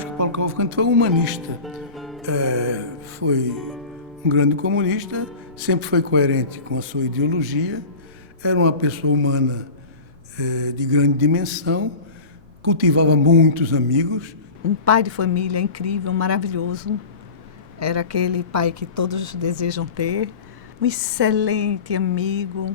acho que Paulo Cavalcante foi um humanista. Foi um grande comunista, sempre foi coerente com a sua ideologia, era uma pessoa humana de grande dimensão, cultivava muitos amigos. Um pai de família incrível, maravilhoso. Era aquele pai que todos desejam ter. Um excelente amigo.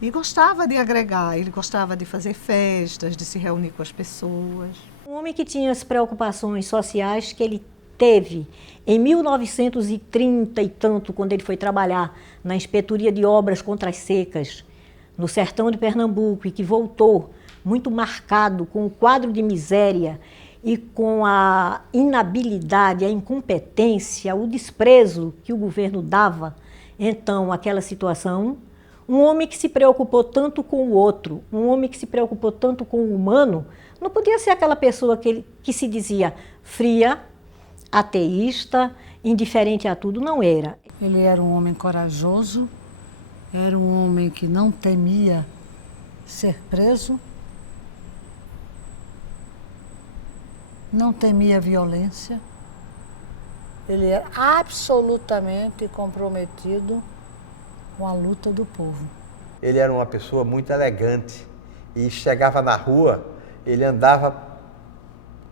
E gostava de agregar, ele gostava de fazer festas, de se reunir com as pessoas. Um homem que tinha as preocupações sociais que ele teve em 1930 e tanto, quando ele foi trabalhar na Inspetoria de Obras contra as Secas, no sertão de Pernambuco, e que voltou muito marcado com o quadro de miséria e com a inabilidade, a incompetência, o desprezo que o governo dava, então, àquela situação. Um homem que se preocupou tanto com o outro, um homem que se preocupou tanto com o humano, não podia ser aquela pessoa que se dizia fria, ateísta, indiferente a tudo, não era. Ele era um homem corajoso, era um homem que não temia ser preso, não temia violência. Ele era absolutamente comprometido com a luta do povo. Ele era uma pessoa muito elegante e chegava na rua, ele andava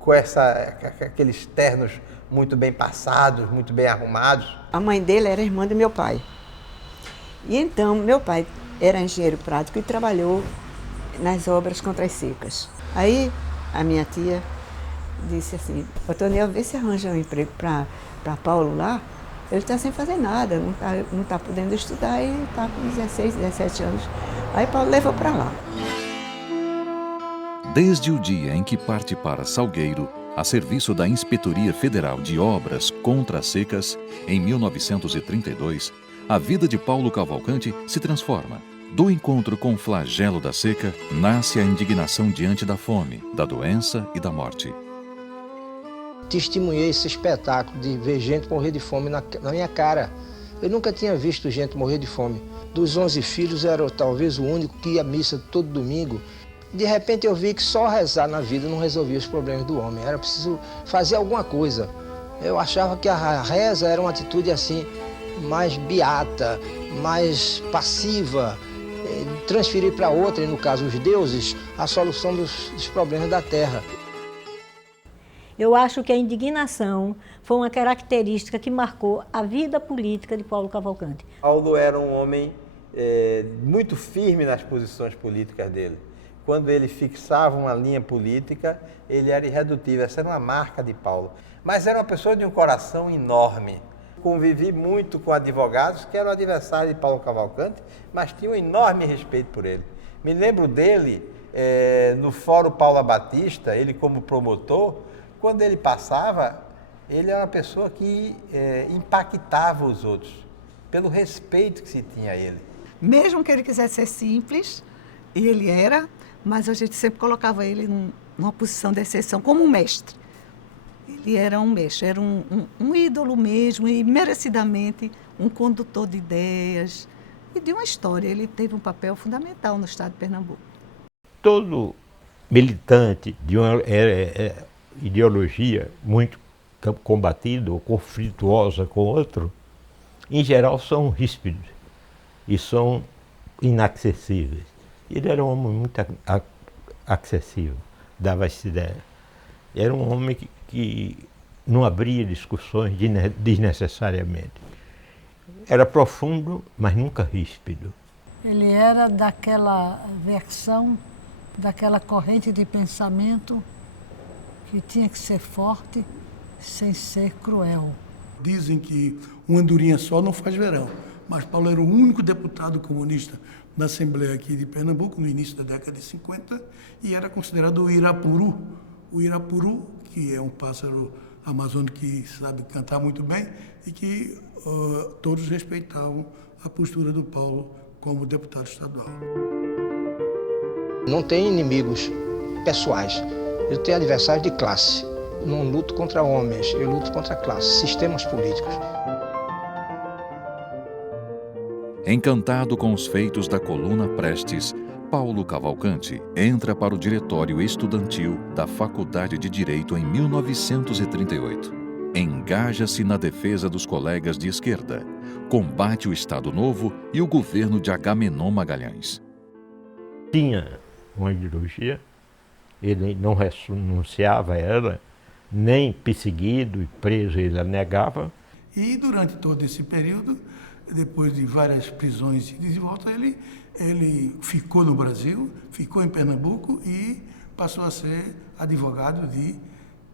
com aqueles ternos muito bem passados, muito bem arrumados. A mãe dele era irmã do meu pai. E então, meu pai era engenheiro prático e trabalhou nas obras contra as secas. Aí, a minha tia disse assim, Otoniel, vê se arranja um emprego para Paulo lá. Ele está sem fazer nada, não tá podendo estudar e está com 16, 17 anos. Aí Paulo levou para lá. Desde o dia em que parte para Salgueiro, a serviço da Inspetoria Federal de Obras contra as Secas, em 1932, a vida de Paulo Cavalcante se transforma. Do encontro com o flagelo da seca, nasce a indignação diante da fome, da doença e da morte. Testemunhei esse espetáculo de ver gente morrer de fome na minha cara. Eu nunca tinha visto gente morrer de fome. Dos 11 filhos, era talvez o único que ia à missa todo domingo. De repente eu vi que só rezar na vida não resolvia os problemas do homem. Era preciso fazer alguma coisa. Eu achava que a reza era uma atitude assim, mais beata, mais passiva, transferir para outra, e no caso os deuses, a solução dos problemas da terra. Eu acho que a indignação foi uma característica que marcou a vida política de Paulo Cavalcante. Paulo era um homem muito firme nas posições políticas dele. Quando ele fixava uma linha política, ele era irredutível. Essa era uma marca de Paulo. Mas era uma pessoa de um coração enorme. Convivi muito com advogados que eram adversários de Paulo Cavalcante, mas tinham um enorme respeito por ele. Me lembro dele no Fórum Paula Batista, ele como promotor. Quando ele passava, ele era uma pessoa que impactava os outros, pelo respeito que se tinha a ele. Mesmo que ele quisesse ser simples, e ele era, mas a gente sempre colocava ele numa posição de exceção, como um mestre. Ele era um mestre, era um ídolo mesmo, e merecidamente um condutor de ideias e de uma história. Ele teve um papel fundamental no estado de Pernambuco. Todo militante de uma ideologia muito combatida ou conflituosa com outro, em geral são ríspidos e são inacessíveis. Ele era um homem muito acessível, dava essa ideia. Era um homem que não abria discussões desnecessariamente. Era profundo, mas nunca ríspido. Ele era daquela versão, daquela corrente de pensamento que tinha que ser forte sem ser cruel. Dizem que uma andorinha só não faz verão, mas Paulo era o único deputado comunista na Assembleia aqui de Pernambuco, no início da década de 50, e era considerado o Irapuru. O Irapuru, que é um pássaro amazônico que sabe cantar muito bem, e que todos respeitavam a postura do Paulo como deputado estadual. Não tem inimigos pessoais. Eu tenho adversários de classe. Não luto contra homens, eu luto contra classes, sistemas políticos. Encantado com os feitos da coluna Prestes, Paulo Cavalcanti entra para o diretório estudantil da Faculdade de Direito em 1938. Engaja-se na defesa dos colegas de esquerda, combate o Estado Novo e o governo de Agamenon Magalhães. Tinha uma ideologia, ele não renunciava a ela, nem perseguido e preso ele a negava. E durante todo esse período, depois de várias prisões e de volta, ele ficou no Brasil, ficou em Pernambuco e passou a ser advogado de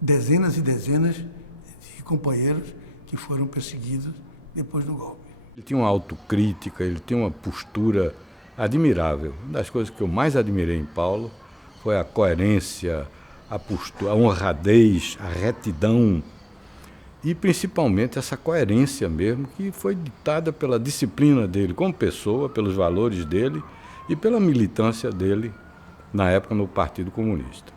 dezenas e dezenas de companheiros que foram perseguidos depois do golpe. Ele tinha uma autocrítica, ele tinha uma postura admirável. Uma das coisas que eu mais admirei em Paulo foi a coerência, a postura, a honradez, a retidão e principalmente essa coerência mesmo que foi ditada pela disciplina dele como pessoa, pelos valores dele e pela militância dele na época no Partido Comunista.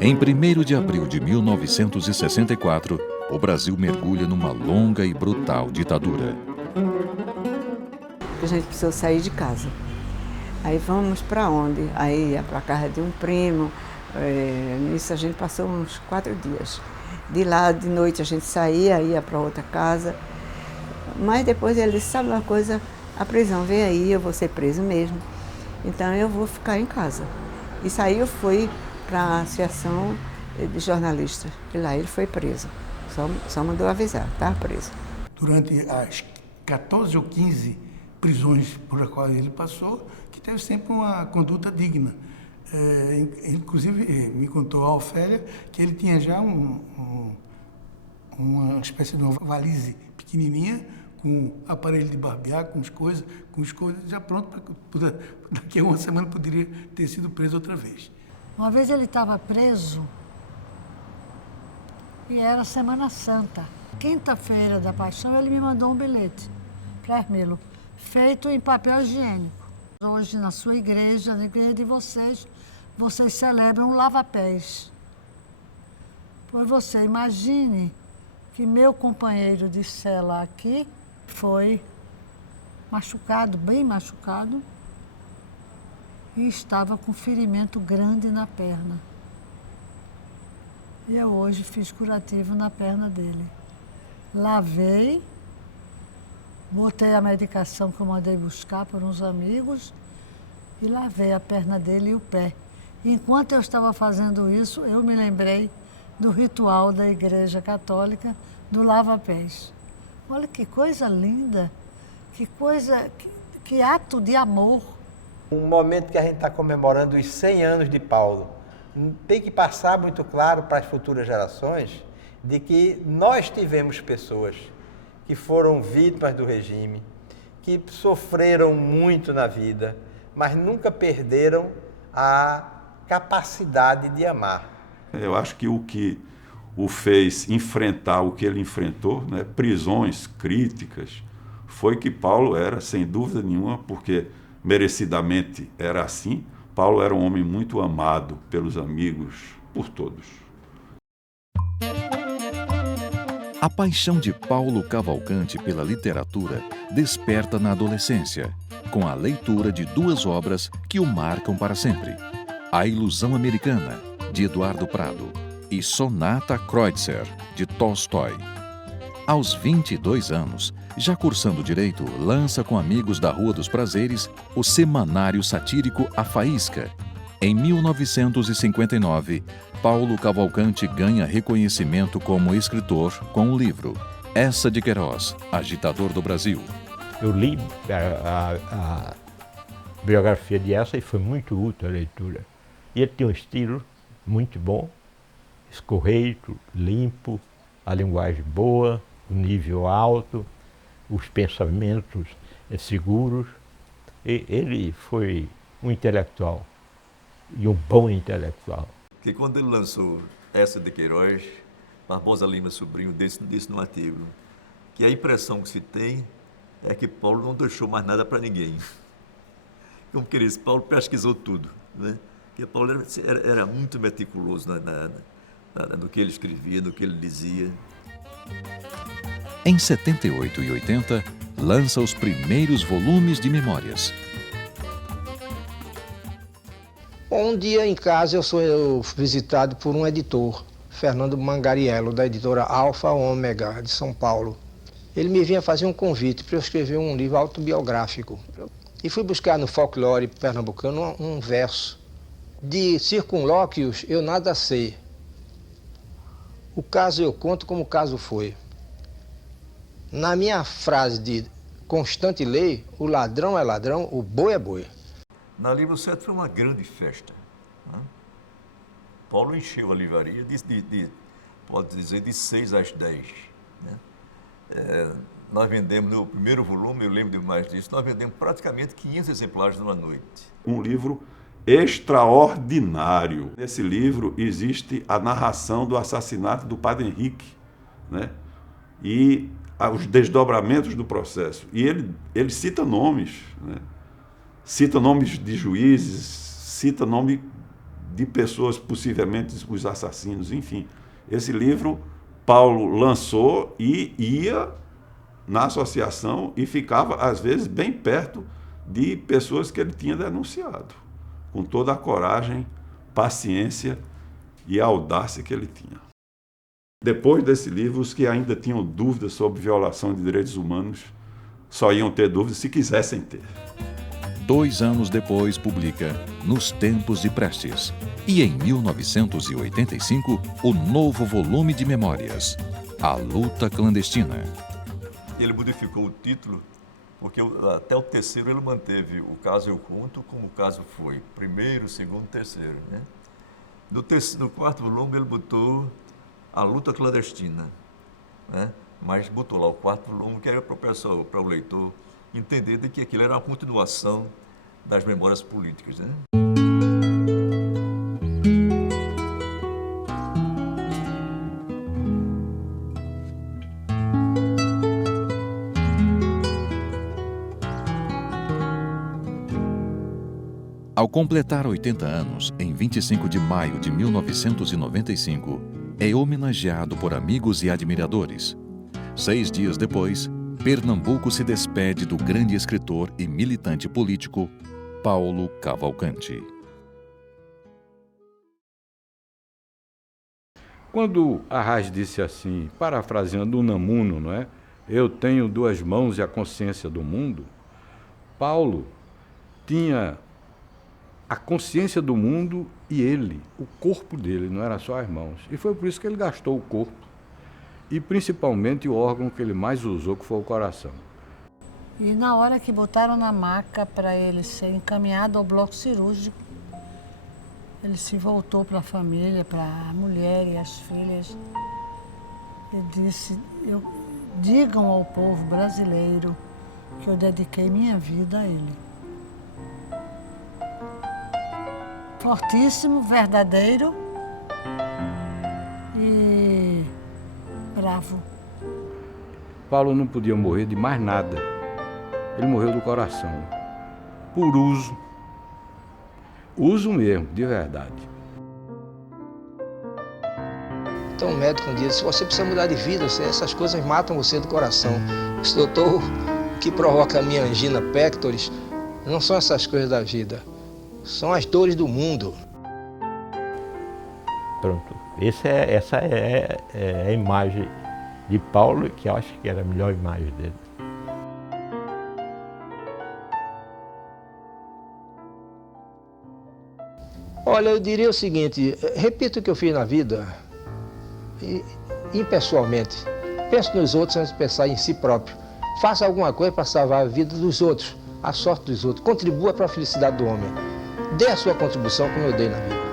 Em 1º de abril de 1964, o Brasil mergulha numa longa e brutal ditadura. A gente precisou sair de casa. Aí vamos para onde? Aí ia para a casa de um primo. Nisso a gente passou uns 4 dias. De lá, de noite, a gente saía, ia para outra casa. Mas depois ele disse, sabe uma coisa? A prisão vem aí, eu vou ser preso mesmo. Então eu vou ficar em casa. E aí eu fui para a Associação de Jornalistas. E lá ele foi preso. Só mandou avisar, estava preso. Durante as 14 ou 15 prisões por as quais ele passou, que teve sempre uma conduta digna. Inclusive, me contou a Ofélia que ele tinha já uma espécie de uma valise pequenininha, com aparelho de barbear, com escolas já pronto para daqui a uma semana poderia ter sido preso outra vez. Uma vez ele estava preso e era Semana Santa. Quinta-feira da Paixão, ele me mandou um bilhete para Hermilo, feito em papel higiênico. Hoje, na sua igreja, na igreja de vocês celebram o lava-pés. Pois você imagine que meu companheiro de cela aqui foi machucado, bem machucado, e estava com ferimento grande na perna. E eu hoje fiz curativo na perna dele. Lavei, botei a medicação que eu mandei buscar por uns amigos e lavei a perna dele e o pé. Enquanto eu estava fazendo isso, eu me lembrei do ritual da Igreja Católica do lava-pés. Olha que coisa linda, que ato de amor. Um momento que a gente está comemorando os 100 anos de Paulo. Tem que passar muito claro para as futuras gerações de que nós tivemos pessoas que foram vítimas do regime, que sofreram muito na vida, mas nunca perderam a capacidade de amar. Eu acho que o que o fez enfrentar o que ele enfrentou, né, prisões, críticas, foi que Paulo era, sem dúvida nenhuma, porque merecidamente era assim, Paulo era um homem muito amado pelos amigos, por todos. A paixão de Paulo Cavalcanti pela literatura desperta na adolescência, com a leitura de 2 obras que o marcam para sempre: A Ilusão Americana, de Eduardo Prado, e Sonata Kreutzer, de Tolstói. Aos 22 anos, já cursando Direito, lança com amigos da Rua dos Prazeres o semanário satírico A Faísca. Em 1959, Paulo Cavalcanti ganha reconhecimento como escritor com o livro Essa de Queiroz, Agitador do Brasil. Eu li a biografia de Essa e foi muito útil a leitura. E ele tem um estilo muito bom, escorreito, limpo, a linguagem boa, o nível alto, os pensamentos seguros. E ele foi um intelectual, e um bom intelectual. Que quando ele lançou Essa de Queiroz, Barbosa Lima Sobrinho disse no artigo que a impressão que se tem é que Paulo não deixou mais nada para ninguém. Como que disse, Paulo pesquisou tudo, né? Porque Paulo era muito meticuloso no que ele escrevia, no que ele dizia. Em 78 e 80, lança os primeiros volumes de memórias. Um dia em casa eu sou visitado por um editor, Fernando Mangariello, da editora Alfa Ômega, de São Paulo. Ele me vinha fazer um convite para eu escrever um livro autobiográfico. E fui buscar no folclore pernambucano um verso. De circunlóquios eu nada sei. O caso eu conto como o caso foi. Na minha frase de constante lei, o ladrão é ladrão, o boi é boi. Na Livro Certo foi uma grande festa. Né? Paulo encheu a livraria pode dizer, de 6 às 10. Né? Nós vendemos, no primeiro volume, eu lembro demais disso, nós vendemos praticamente 500 exemplares numa noite. Um livro extraordinário. Nesse livro existe a narração do assassinato do Padre Henrique, né? E os desdobramentos do processo. E ele cita nomes, né? Cita nomes de juízes, cita nome de pessoas, possivelmente os assassinos, enfim. Esse livro Paulo lançou e ia na associação e ficava, às vezes, bem perto de pessoas que ele tinha denunciado, com toda a coragem, paciência e a audácia que ele tinha. Depois desse livro, os que ainda tinham dúvidas sobre violação de direitos humanos só iam ter dúvidas se quisessem ter. 2 anos depois, publica Nos Tempos de Prestes. E em 1985, o novo volume de memórias, A Luta Clandestina. Ele modificou o título, porque até o terceiro ele manteve o caso eu conto como o caso foi. Primeiro, segundo, terceiro. Né? No quarto volume ele botou A Luta Clandestina. Né? Mas botou lá o quarto volume, que era para o leitor entender de que aquilo era uma continuação das memórias políticas. Né? Ao completar 80 anos, em 25 de maio de 1995, é homenageado por amigos e admiradores. 6 dias depois, Pernambuco se despede do grande escritor e militante político Paulo Cavalcanti. Quando Arraes disse assim, parafraseando Unamuno, não é? Eu tenho 2 mãos e a consciência do mundo, Paulo tinha a consciência do mundo e ele, o corpo dele, não era só as mãos. E foi por isso que ele gastou o corpo e principalmente o órgão que ele mais usou, que foi o coração. E na hora que botaram na maca para ele ser encaminhado ao bloco cirúrgico, ele se voltou para a família, para a mulher e as filhas. E disse, digam ao povo brasileiro que eu dediquei minha vida a ele. Fortíssimo, verdadeiro e bravo. Paulo não podia morrer de mais nada. Ele morreu do coração, por uso. Uso mesmo, de verdade. Então o médico um dia disse, você precisa mudar de vida, essas coisas matam você do coração. Esse doutor, o que provoca a minha angina pectoris, não são essas coisas da vida, são as dores do mundo. Pronto, essa é a imagem de Paulo, que eu acho que era a melhor imagem dele. Olha, eu diria o seguinte, repito o que eu fiz na vida, impessoalmente. Pense nos outros antes de pensar em si próprio. Faça alguma coisa para salvar a vida dos outros, a sorte dos outros. Contribua para a felicidade do homem. Dê a sua contribuição como eu dei na vida.